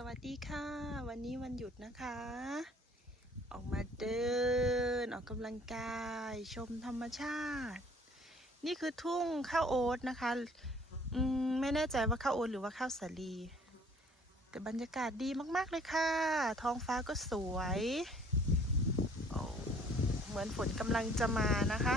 สวัสดีค่ะ วันนี้วันหยุดนะคะ ออกมาเดิน ออกกำลังกาย ชมธรรมชาติ นี่คือทุ่งข้าวโอ๊ตนะคะอืมไม่แน่ใจว่าข้าวโอ๊ตหรือว่าข้าวสาลี แต่บรรยากาศดีมาก ๆ เลยค่ะ ท้องฟ้าก็สวย เหมือนฝนกำลังจะมานะคะ